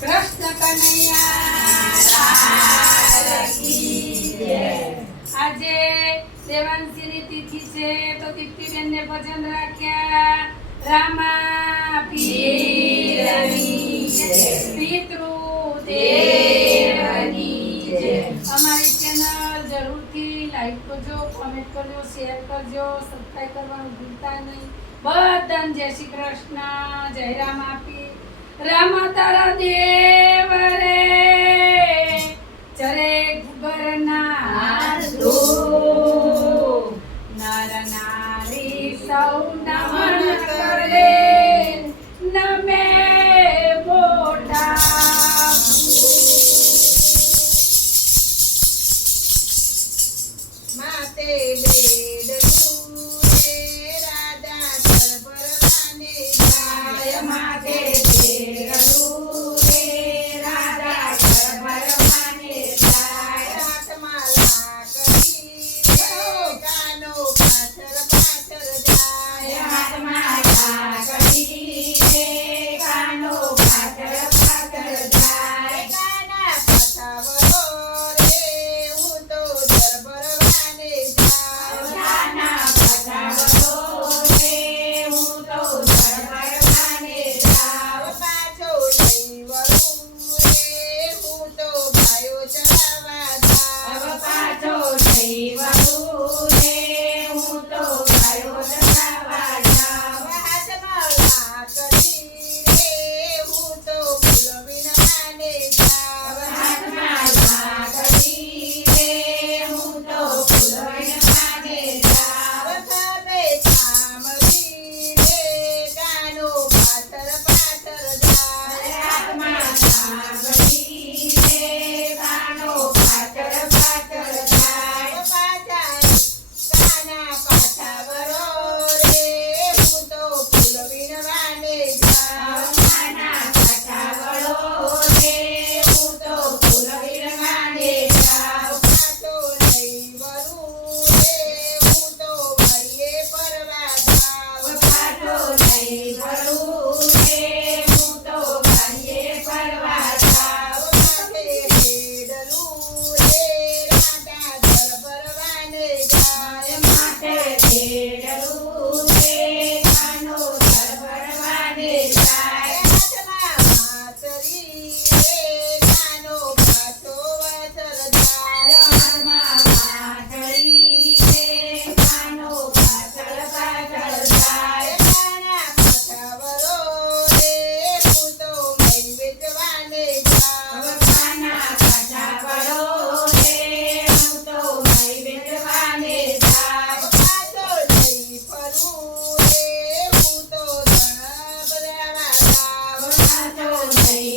કૃષ્ણ કનૈયા લાલ કી જય। આજે દેવાંશીની તિથિ છે તો દીપ્તિબેનને ભજન રાખ્યા રામા પીરની જય, પિતૃ દેવની જય। અમારી ચેનલ જરૂરથી લાઈક કરજો, કોમેન્ટ કરજો, શેર કરજો, સબસ્ક્રાઇબ કરવાનું ભૂલતા નહીં। બધાને જય શ્રી કૃષ્ણ, જય રામા પીર। રામ તારા દેવ રે ચરે ગુબરના નર નારી સૌ નમન કરે નમે મોઢા। માતે બેડ રે રાધા ધરભરવાને જાય, માતે બેડલું રે રાધા ધરભરવાને જાય। હાથમાં લાકડી રે કાનો પાછળ પાછળ જાય, હાથમાં લાકડી રે કાનો પાછળ પાછળ જાય। કાના પછાવરો રે હું તો ધરભરવાને જાય, કાના પછાવરો રે હું તો ધરભરવાને જાઉં। પાછો નહીં વળું રે હું તો ગાયો ચરાવવા જાઉં, હવે પાછો નહીં વળું રે હું તો ગાયો ચરાવવા જાઉં। હાથમાં લાકડી રે હું તો ફૂલ વીણવાને જાઉં, હાથમાં લાકડી રે હું તો ફૂલ વીણવાને જાઉં। ખભે થાંભલી રે કાનો પાછળ પાછળ જાય, હાથમાં લાકડી રે કાનો પાછળ પાછળ જાય। કાના પાછા વરો રે હું તો ફૂલ વીણવાને જાઉં, કાના પછાવરો રે હું તો ફૂલ વીણવાને જાઉં। પાછો નહીં વળું રે હું તો વળીએ પરવા જાઉં, પાછો નહીં વળું રે હું તો વાડીએ ફરવા જાઉં। માથે હેડલું રે રાધા ધરભરવાને જાય, માથે બેડલું રે કાનો ધરભરવાને જાય। હાથમાં વાંસળી રે કાનો પાછો વાછળ જાય, હાથમાં વાંસળી રે કાનો પાછળ પાછળ જાય। કાના પછાવરો રે હું તો મઈ વેચવાને જાઉં, હવે કાના પછાવરો રે હું તો મઈ વેચવાને જાઉં। પાછો નહીં ફરું રે હું તો ધણ ભરાવા જાઉં, પાછો નહીં